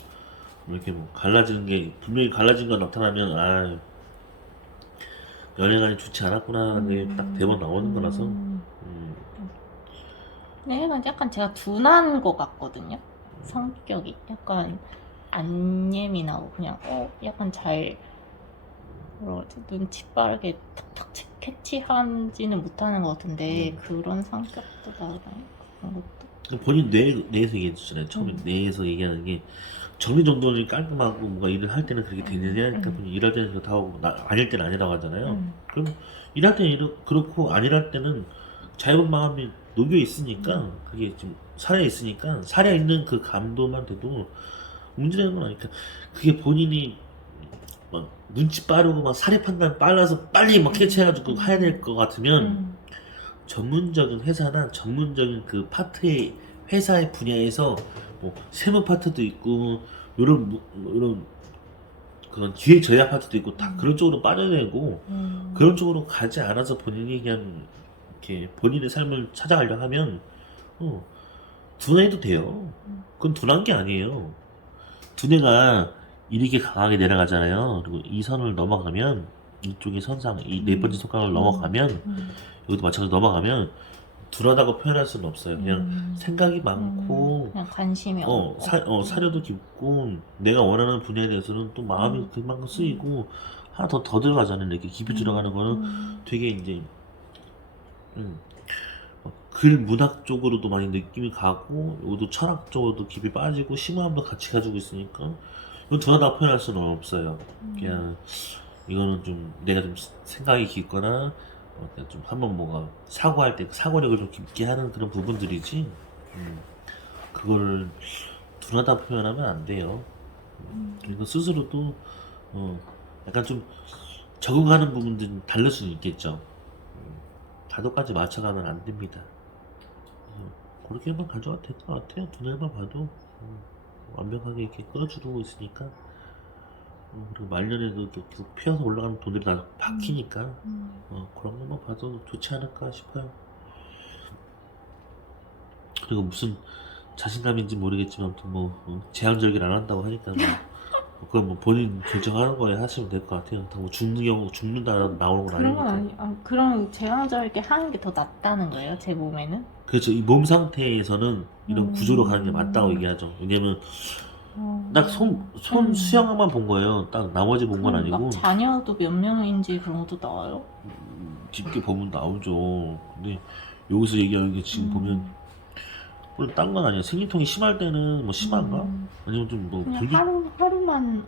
이렇게 뭐 갈라지는 게 분명히 갈라진 거 나타나면 연애관이 좋지 않았구나 게 딱 대박 나오는 거라서 네, 약간 제가 둔한 것 같거든요. 성격이 약간 안 예민하고 그냥 약간 잘 뭐라지 눈치 빠르게 탁탁 캐치하지는 못하는 것 같은데 그런 성격보다 그런 것도 본인 뇌에서 얘기해주잖아요. 처음에 뇌에서 얘기하는 게 정리정돈이 깔끔하고 뭔가 일을 할 때는 그렇게 되느냐 그러니까 일할 때는 그렇다 하고 아닐 때는 아니라고 하잖아요. 그럼 일할 때는 그렇고 안 일할 때는 자유분 마음이 녹여 있으니까 그게 좀 살아 있으니까 살아 있는 그 감도만 돼도 문제되는 건 아니까 그게 본인이 막 눈치 빠르고 막 사례 판단 빨라서 빨리 막 캐치해가지고 해야 될 것 같으면 전문적인 회사나 전문적인 그 파트의 회사의 분야에서 뭐 세무 파트도 있고 이런 그런 기획 전략 파트도 있고 다 그런 쪽으로 빠져야 되고 그런 쪽으로 가지 않아서 본인이 그냥 이렇게 본인의 삶을 찾아가려 하면 둔해도 돼요. 그건 둔한 게 아니에요. 두뇌가 이렇게 강하게 내려가잖아요. 그리고 이 선을 넘어가면 이쪽의 선상 이 네 번째 손가락을 넘어가면 여기도 마찬가지로 넘어가면 둔하다고 표현할 수는 없어요. 그냥 생각이 많고 그냥 관심이 없고 사려도 깊고 내가 원하는 분야에 대해서는 또 마음이 그만큼 쓰이고 하나 더 들어가잖아요. 이렇게 깊이 들어가는 거는 되게 이제 글 문학 쪽으로도 많이 느낌이 가고 여기도 철학 쪽으로도 깊이 빠지고 심오함도 같이 가지고 있으니까 이건 둔하다고 표현할 수는 없어요. 그냥 이거는 좀 내가 좀 생각이 깊거나 좀 한번 뭐가 사고할 때 사고력을 좀 깊게 하는 그런 부분들이지 그거를 둔하다 표현하면 안 돼요. 그리고 스스로도 약간 좀 적응하는 부분들은 다를 수는 있겠죠. 다도까지 맞춰가면 안 됩니다. 그렇게만 가져가도 될 것 같아요. 두뇌만 봐도 완벽하게 이렇게 끌어주고 있으니까 그리고 말년에도 계속 피어서 올라가는 돈들이 다 박히니까 그런 것만 봐도 좋지 않을까 싶어요. 그리고 무슨 자신감인지 모르겠지만 또 뭐 제왕절개를 안 한다고 하니까 그건 뭐 본인 결정하는 거에 하시면 될 것 같아요. 뭐 죽는 경우 죽는다 나오는 건 그런 건 아니니까. 아니, 그럼 제왕절개 하는 게 더 낫다는 거예요, 제 몸에는? 그렇죠. 이 몸 상태에서는 이런 구조로 가는 게 맞다고 음. 얘기하죠. 왜냐면 어. 딱 손 수영만 본 거예요. 딱 나머지 본 건 그럼 아니고 막 자녀도 몇 명인지 그런 것도 나와요? 깊게 보면 나오죠. 근데 여기서 얘기하는 게 지금 보면 물론 딴 건 아니야. 생리통이 심할 때는 뭐 심한가? 아니면 좀뭐 그냥 하루만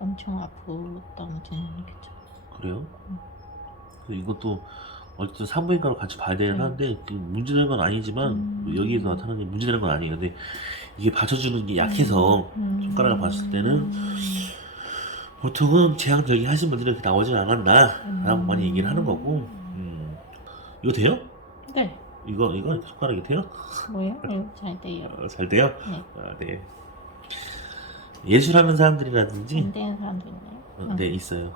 엄청 아프다는 얘기죠. 그래요? 그래서 이것도 어쨌든 산부인과로 같이 봐야 되긴 하는데 그 문제되는 건 아니지만 뭐 여기에서 나타나는 게 문제되는 건 아니에요. 근데 이게 받쳐주는 게 약해서 손가락을 봤을 때는 보통은 제왕절개 하신 분들은 그렇게 나오진 않았나 라고 많이 얘기를 하는 거고 이거 돼요? 네. 이거 손가락이 돼요? 뭐예요? 네, 잘 돼요. 잘 돼요? 네. 아, 네. 예술하는 사람들이라든지 안 되는 사람도 있나요? 네 있어요.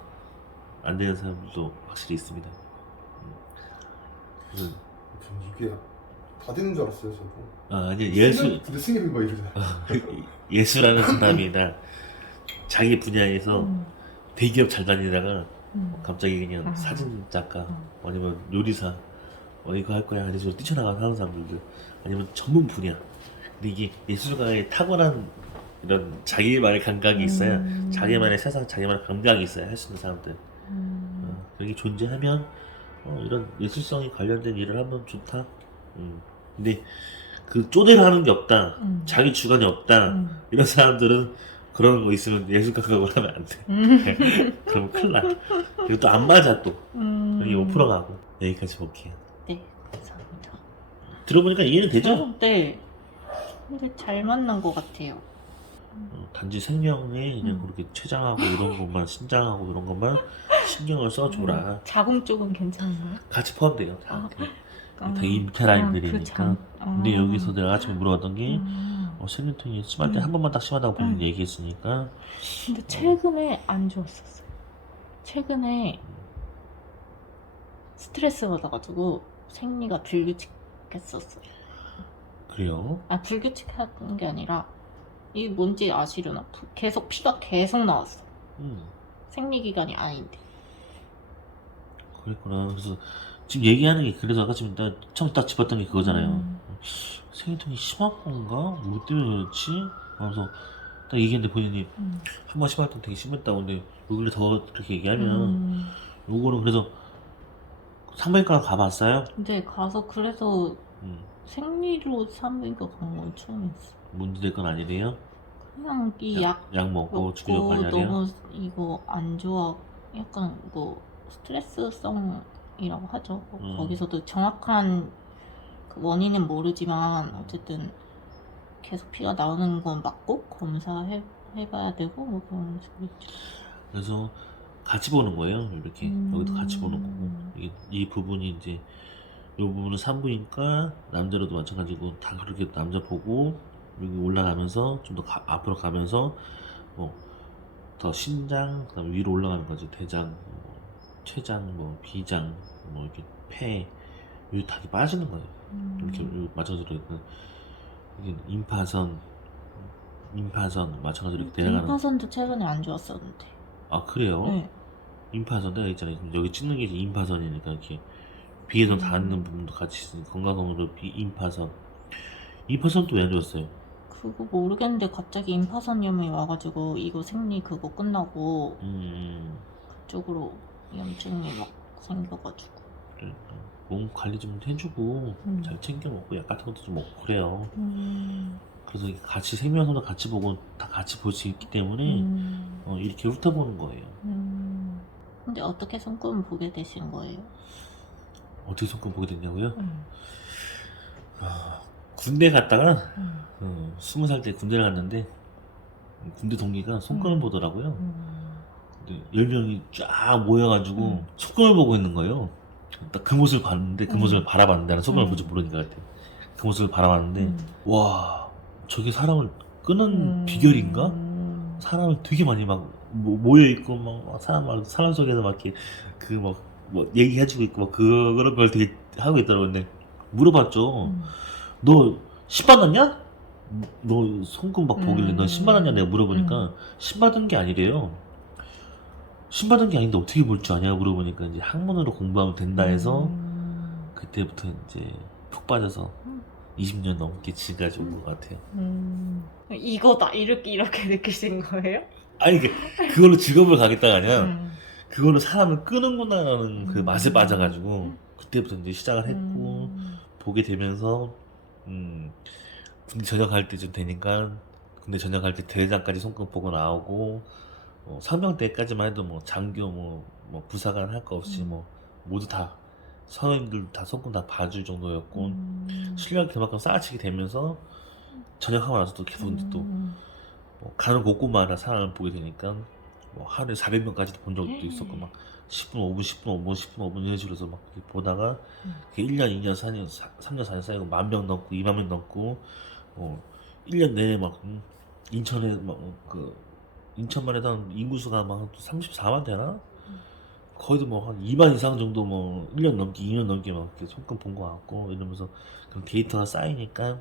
안 되는 사람들도 확실히 있습니다. 전 이게 다 되는 줄 알았어요, 저도. 아니 예술 근데 승엽이 막 이러잖아. 예술하는 사람이나 자기 분야에서 대기업 잘 다니다가 갑자기 그냥 사진 작가 아니면 요리사 이거 할 거야 하는 식으로 뛰쳐나가서 하는 사람들도 아니면 전문 분야. 근데 이게 예술가의 탁월한 이런 자기만의 감각이 있어야 자기만의 세상 자기만의 감각이 있어야 할 수 있는 사람들. 그게 존재하면 이런 예술성이 관련된 일을 하면 좋다. 근데 그 쪼대로 하는 게 없다. 자기 주관이 없다. 이런 사람들은 그런 거 있으면 예술 감각을 하면 안 돼. 그러면 큰일 나. 그리고 또 안 맞아 또. 여기 5% 가고. 여기까지 볼게요. 네, 감사합니다. 들어보니까 이해는 되죠? 네. 근데 잘 만난 것 같아요. 단지 생명에 그냥 그렇게 췌장하고 이런 것만 신장하고 이런 것만 신경을 써줘라. 자궁 쪽은 괜찮나요? 같이 포함돼요. 다. 아, 다 그냥 인테라인들이니까. 근데 여기서 내가 아침에 물어봤던 게 음. 생리통이 심할 때 한 번만 딱 심하다고 본인이 얘기했으니까 근데 최근에 안 좋았었어요. 최근에 스트레스 받아가지고 생리가 불규칙했었어요. 그래요? 아, 불규칙한 게 아니라 이게 뭔지 아시려나? 계속 피가 계속 나왔어. 생리 기간이 아닌데. 그랬구나. 그래서 지금 얘기하는 게 그래서 아까 지금 나 처음 딱 짚었던 게 그거잖아요. 생리통이 심한 건가? 뭐 때문에 그렇지? 하면서 딱 얘기했는데 본인이 한 번 심할 때 되게 심했다고. 근데 여기를 더 그렇게 얘기하면 요거는 그래서 산부인과 가봤어요? 근데 가서 그래서 음, 생리로 산부인과 간 건 처음이었어. 문제될 건 아니래요? 그냥 이 약 약 먹고 주기력 관리하래요? 너무 이거 안 좋아. 약간 이거 스트레스성이라고 하죠. 거기서도 정확한 그 원인은 모르지만 어쨌든 계속 피가 나오는 건 맞고 검사해봐야 되고 뭐 그런 식으로 있죠. 그래서 같이 보는 거예요. 이렇게 여기도 같이 보는 거고 이 부분이 이제 이 부분은 산부인과 남자로도 마찬가지고 다 그렇게 남자 보고 여기 올라가면서 좀 더 앞으로 가면서 뭐 더 신장 그다음에 위로 올라가는 거죠. 대장, 뭐 췌장, 뭐 비장, 뭐 이렇게 폐 여기 다 이렇게 빠지는 거예요. 이렇게 마찬가지로 이게 임파선 마찬가지로 이렇게 내려가는. 임파선도 최근에 안 좋았었는데. 아 그래요? 네. 임파선 내가 있잖아요. 여기 찍는 게 이제 임파선이니까 이렇게 비에서 닿는 부분도 같이 있으니 건강성으로 임파선도 왜 안 좋았어요? 그거 모르겠는데 갑자기 임파선염이 와가지고 이거 생리 그거 끝나고 그쪽으로 염증이 막 생겨가지고. 그래. 몸 관리 좀 해주고 잘 챙겨 먹고 약 같은 것도 좀 먹고 그래요. 그래서 이렇게 같이 생명선도 같이 보고 다 같이 볼 수 있기 때문에 이렇게 훑어보는 거예요. 근데 어떻게 손금 보게 되신 거예요? 어떻게 손금 보게 됐냐고요? 군대 갔다가 20살 때 군대를 갔는데 군대 동기가 손금을 보더라고요. 근데 10명이 쫙 모여가지고 손금을 보고 있는 거예요. 딱 그 모습을 봤는데 그 모습을 바라봤는데 나는 손금을 볼지 모르니까 그때 그 모습을 바라봤는데 와 저게 사람을 끄는 비결인가? 사람을 되게 많이 막 모여있고 막 사람 속에서 막 이렇게 그 뭐 얘기해주고 있고 막 그런 걸 되게 하고 있더라고요. 근데 물어봤죠. 너 10 받았냐? 너 손금 막 보길래 너 신 받았냐 내가 물어보니까 신 받은 게 아니래요. 신 받은 게 아닌데 어떻게 볼 줄 아냐 물어보니까 이제 학문으로 공부하면 된다 해서 그때부터 이제 푹 빠져서 20년 넘게 지금까지 온 것 같아요. 이거다 이렇게 느끼신 거예요? 아니 이게 그걸로 직업을 가겠다가 아니라 음. 그걸로 사람을 끄는구나라는 그 맛에 빠져가지고 그때부터 이제 시작을 했고 보게 되면서 군대 전역할 때쯤 되니까 군대 전역할 때 대대장까지 손금 보고 나오고 상병 때까지만 해도 뭐 장교 뭐 부사관 할 거 없이 뭐 모두 다 선임들 다 손금 다 봐줄 정도였고 실력이 그만큼 쌓아지게 되면서 전역하고 나서도 계속 이제 또 가는 곳곳마다 사람을 보게 되니까 뭐 하루에 400명까지도 본 적도 있었고 막 10분 5분 10분 5분 10분 5분 이런 식으로 해서 막 이렇게 보다가 그게 1년 2년 4년 3년 4년 쌓이고 10,000명 넘고 20,000명 넘고 1년 내내 막 인천에 막 그 인천만 해도 한 인구수가 막 34만 되나? 거의도 뭐 한 2만 이상 정도 뭐 1년 넘게 2년 넘게 막 이렇게 손금 본 것 같고 이러면서 그런 데이터가 쌓이니까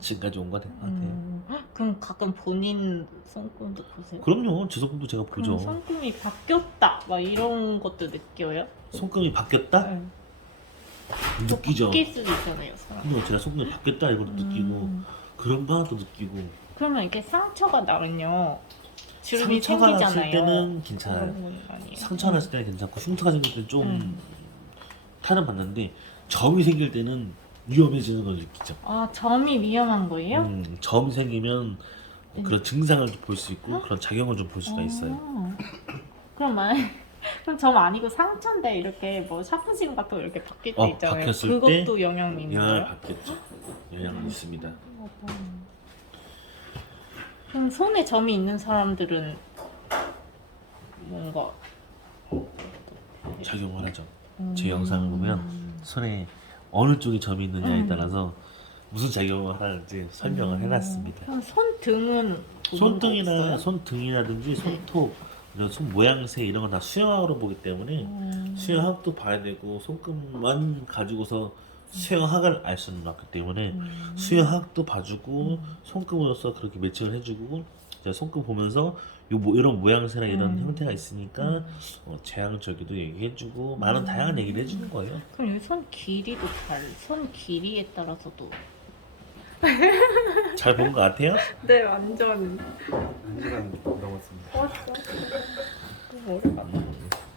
지금까지 온 것 같아요. 그럼 가끔 본인 손금도 보세요? 그럼요. 제 손금도 제가 그럼 보죠. 손금이 바뀌었다 막 이런 것도 느껴요? 손금이 바뀌었다? 네. 느끼죠. 바뀔 수도 있잖아요 사람. 그럼요. 제가 손금이 바뀌었다 이걸 느끼고 그런 바도 느끼고 그러면 이렇게 상처가 나면요 주름이 상처가 났을 생기잖아요. 때는 괜찮아요. 그런 건 아니에요. 상처가 났을 때는 괜찮고 흉터가 생길 때는 좀 타는 받는데 점이 생길 때는 위험해지는 걸 느끼죠. 아 점이 위험한 거예요? 점이 생기면 그런 증상을 좀 볼 수 있고 그런 작용을 좀 볼 수가 있어요. 그럼 그럼 점 아니고 상처인데 이렇게 뭐 샤프심 같은 거 이렇게 바뀔 때 있잖아요. 바뀌었을 그것도 때 영향이 있는 영향을 거예요? 받겠죠. 영향은 있습니다. 그럼 손에 점이 있는 사람들은 뭔가 작용을 하죠. 제 영상을 보면 손에 어느 쪽에 점이 있느냐에 따라서 무슨 작용을 하는지 설명을 해놨습니다. 그럼 손등은 손등이라든지 손톱, 그리고 손 모양새 이런 건 다 수영학으로 보기 때문에 수영학도 봐야 되고 손금만 가지고서 수영학을 알 수는 없기 때문에 수영학도 봐주고 손금으로서 그렇게 매칭을 해주고 제가 손금 보면서 이런 모양새나 이런 형태가 있으니까 재앙적이도 얘기해주고 많은 다양한 얘기를 해주는 거예요. 그럼 여기 손 길이도 손 길이에 따라서도 잘 본 것 같아요? 네 완전 1시간 넘었습니다. 오래 갔네.